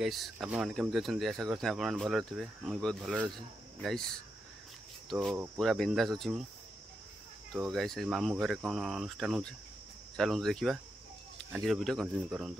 Guys आपने केमती अच्छा आशा करते हैं आप भल थे मुझे बहुत भल अच्छी गाइस तो पूरा बिंदास अच्छी मु तो गाइस मामू घरे कौन अनुष्ठान हो चलू देखा आज वीडियो कंटिन्यू करूँ।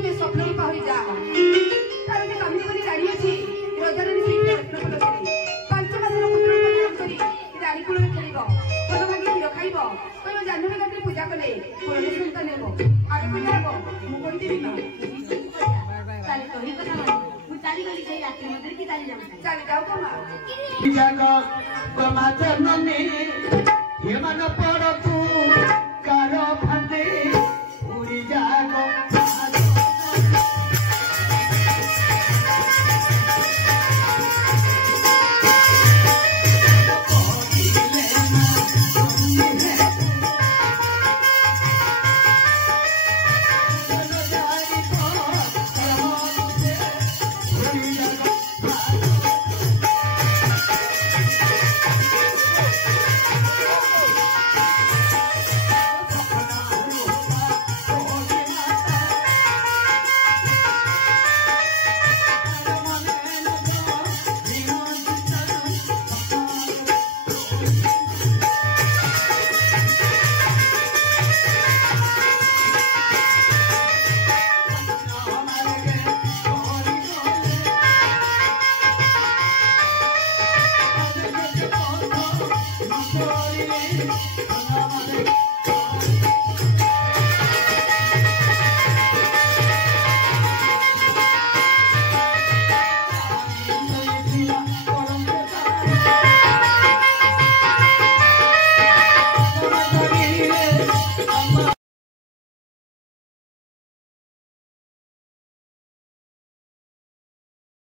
तुम्हें स्वप्न ही पाहरी जा कारण कमी बनी राणी अछि रजर नी रत्न पलसरी पांच मासर पुत्र उत्पन्न करी राणी कुल में खेलिबो फल भागी क्षीर खाइबो तो जाह्नवी घाटी पूजा कले पुरणी सुंदर नेबो आगे को जाबो मु कोइ देबी ना ताले तोही कथा मु चाली गली जाई रात्रि मंदिर की चाली जाऊ चाली जाऊ तो मां जागो कमा जननी हेमन पड़तु कारो फंदे उड़ी जागो